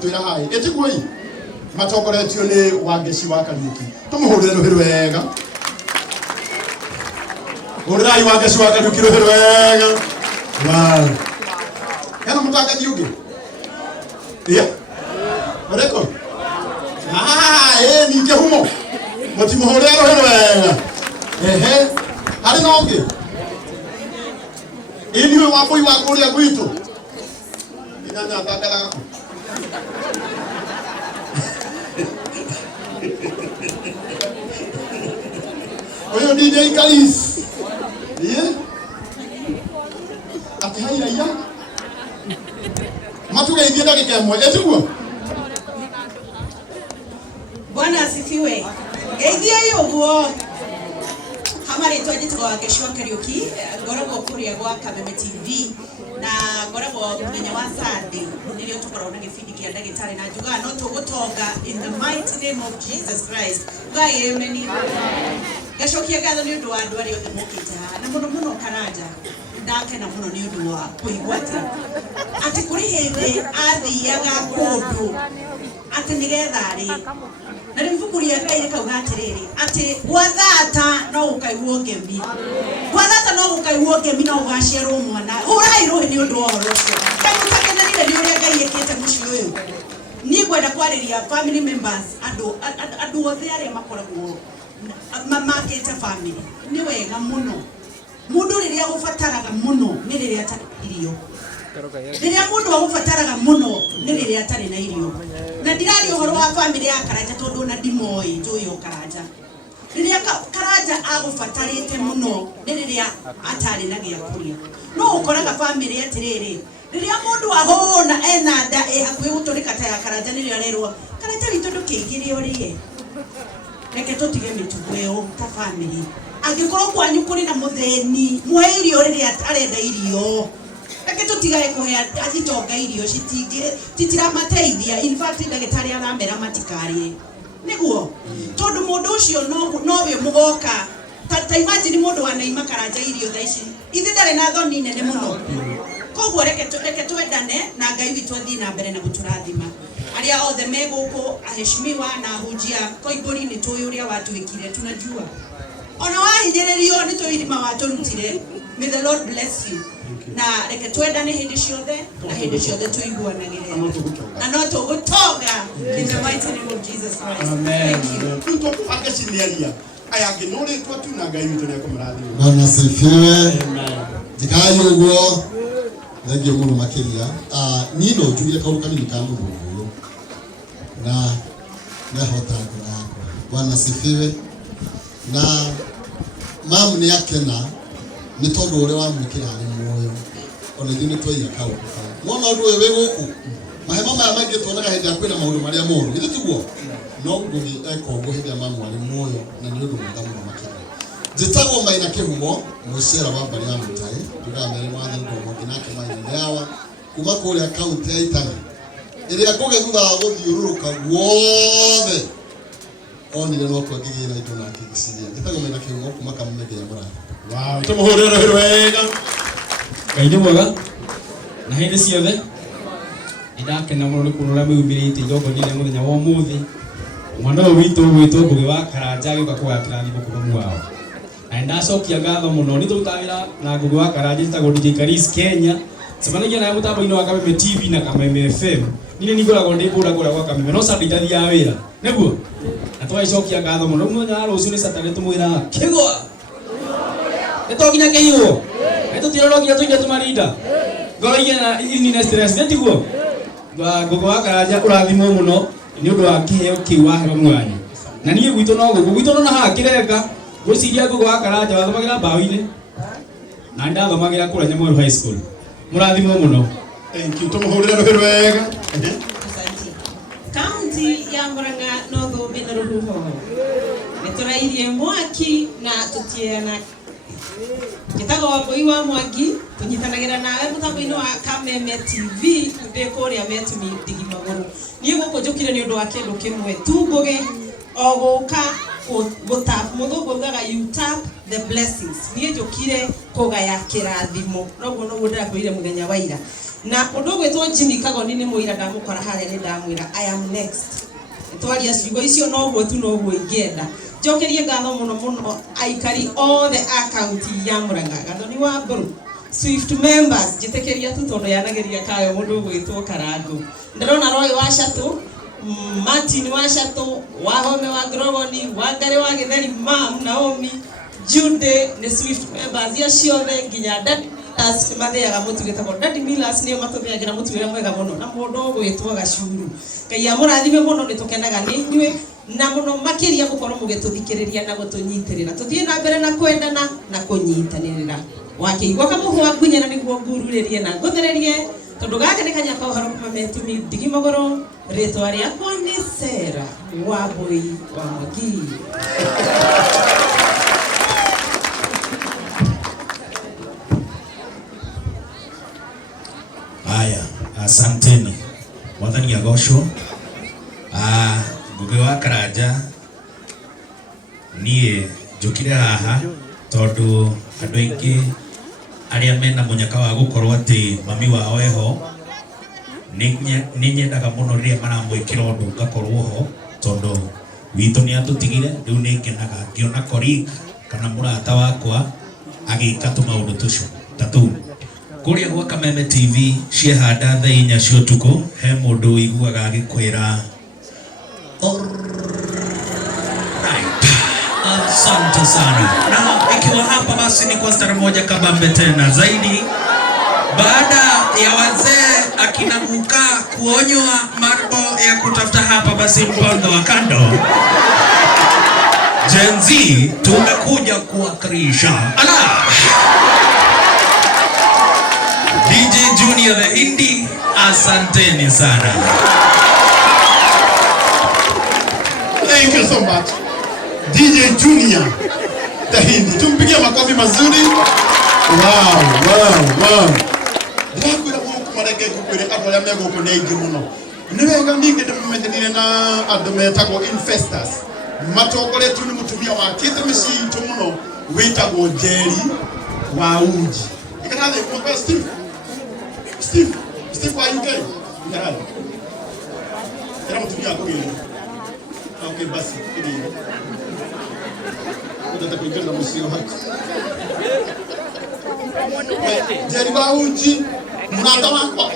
Twira hai eti kuoi matokoretio ni Wangeci wa Kariuki tumuhurire ruhiri wega hurirai Wangeci wa Kariuki ruhiri wega wow kana mutangathi ungi oreko ninge humo mutimuhurire ruhiri wega hari no ungi ini wa moi wa kuria gwitu inanya takala oyo DJ Kalis ati hai ya matugeithie ndagika imwe etiguo Bwana asifiwe geithie yoguo hamari twajitwa Wangeci wa Kariuki ngoragwo kuria gwa Kameme TV na ngoragwo muthenya wa Sunday nilio tukorwo na gibindi kia ndagitari na njuga no tugutonga in the mighty name of Jesus Christ ngai amen gacokia gatho ni undu wa andu ari othe mokite na muno Karanja ndake na muno ni undu wa kuigwata ati kuri hindi athiaga kundu ati nigetha ri na rivukuria Ngai kauga atiriri ati gwathata no ukaiguo ngemi gwathata no ukaiguo ngemi no ugaciarwo mwana urairwo ni undu wa ucio kamutakenanire ni uria Ngai ekete muci uyu ni gwenda kwariria family members andu othe aria makoragwo mamakete family ni wega muno mundu riria gufataraga muno ni riria ataririo riria mundu agufataraga muno ni riria atari na irio na ndirari uhoro wa family ya Karanja tondu na ndimoi njuyo Karanja riria Karanja agufatarite muno ni riria atari na gia kuria no ukoraga family atiriri riria mundu ahona ena nda hakuhi guturika ta ya Karanja ni riria rerwo Karanja witu ndukiigire urie reke tutige mitugo yo ta family angikorwo kwanyu kuri na mutheni mwe irio riria arenda irio reke tutigae kuhe agitonga irio citingire titiramateithia in fact ndagitari aramera matikari niguo tondu mundu ucio no we mugoka ta imagine mundu anaima Karanja irio tha ici ithi ndare na thoni nene muno koguo reke twendane na Ngai witu athi na mbere na guturathima aria othe meguko aheshimiwa na hujia koibori ni tuyo uria watuikire tunajua ona wahinjiririo ni tuirima waturutire may the Lord bless you na reke twendane hindi ciothe na hindi ciothe tuiguanagire na no tugutonga in the mighty name of Jesus Christ. Amen. Thank you Wangeci ni aria aya nginuri twa tu na Ngai witu ni akumurathima Bwana asifiwe amen dikayo uguo ndio muno makiria nino tugire karuka ni kamundu uyu na hota ngora Bwana asifiwe na mamu ni akena ni tondu uri wa mwikira ni moyo ona thini twaia kauka mwana ndu we guku mahema maya maingi tuonaga hindi akwina maundu maria moru ithu tiguo no ngugi ekongo hindi mamu ari moyo na ni undu mwega muno makira jitagwo Maina Kihumo mucera wa mbari ya Mutahi tugamere mwathi ndo nginake Maina yawa kuma kuri account ya Itana iria nguge thutha wa guthiururuka guothe onire no kwagigira indo na kigiciria jitagwo Maina Kihumo kuma Kameme ya Murang'a. Wow, tumuhurire ruhiri wega Ngai ni mwega na hindi ciothe ndakena muno ni kuona mwĩumbĩrĩte igongona muthenya wa umuthi mwana witu gwitwo Ngugi wa Karanja gĩuka kũgatĩra thimo kuma wao na ndacokia ngatho muno ni tũtawĩra na Ngugi wa Karanja njĩtagwo DJ Kalis Kenya cemanagia nawe mũtambo-inĩ wa Kameme TV na Kameme FM nini ningoragwo ndĩ kũra gwa Kameme no Sunday ndathiaga wĩra nĩguo na tũgaicokia ngatho muno mũthenya wa rũciũ nĩ Saturday tũmwĩra kĩgwa nitokinya keiwo etutirogia tuinde tumarinda ngoroige na ini na stress netiguo Ngugi wa Karanja urathimo muno ni undu wa kiheo kiu wahera mwanya na niĩ gwitũ no Ngugi gwitũ no na hakirenga gwiciria Ngugi wa Karanja wathomagira mbaũ-inĩ na ndathomagira kũrĩa Nyamweru High School murathimo muno. Thank you tumuhurire ruhiri wega Asante. County ya Murang'a no go be no ruho niturairie mwaki na tutiana gitago waboi wa Mwangi tunyitanagira nawe mutambo-ini wa Kameme TV ndikuria metumi digimaguru ni guko njukire ni undu wa kindu kimwe tu Ngugi oguka gutap muthungu ugaga you tap the blessings ni njukire kugaya kirathimo noguo ndirakwire muthenya wa ira na undu gwitwo Jimmy Kagoni ni muira ndamukora haria ni ndamwira I am next twaria ciugo icio no guo tu no guo ingienda njokerie ngatho muno aikari all the account ya Murang'a Gathoni wa Mburu Swift members jitekeria tu tondu yanageria kayo mundu gwitwo Karangu ndirona Roy wa Shatu Martin wa Shatu Wahome wa Grogoni Wangari wa Githeri Mam Naomi Jude ni Swift members ya ciothe nginya as matheaga mutu gitagwo Daddy Millers ni matuthiagira mutu wira mwega muno na mundu gwitwo Gacuru Ngai amurathime muno ni tukenaga ni inywe na muno makiria gukorwo mugituthikiriria na gutunyitirira tuthie na mbere na kwendana na kunyitanirira wakiigwa kamuhwa ngunyana niguo ngururirie na nguthererie tondu gaka ni kanya ka uhoro kuma metumi Ndigimogoro ritwa riakwa ni Sera Wambui wa Mwangi. Haya, asanteni. Mwathani agoshwo. Ngugi wa Karanja nie njukire haha tondu andu aingi aria mena munyaka wa gukorwo ati mami wao eho ni nyendaga muno riria maramwikira undu ngakorwo ho tondu witu ni atutigire riu ni ngenaga ngiona colleague kana murata wakwa agika tumaundu tucio tatu kuria gwa Kameme TV ciehanda thaa 4 cia utuku he mundu iguaga agikwira asante sana. Na ikiwa hapa basi ni kwa stara moja kabambe tena zaidi baada ya wazee akina Muka kuonywa mambo ya kutafuta hapa basi mpango wa kando Gen Z tumekuja kuwakilisha DJ Junior the Hindi, asanteni sana. Thank you so much. DJ Junior the Hindi. Tumpigie makofi mazuri. Wow. Ndakwira muku mareke kukwire akola mego ko neigi muno. Niwega ningi ndimumethirire na andu metagwo investors. Matogoretu ni mutumia wa kithe micitu muno witagwo Njeri wa Uji. Ikathathe kwa Steve why you going? Yeah. Era mutumia kugira. Okay basi kugira. Ndio takuingia musio hako. Njeri wa Uji mnataka kwa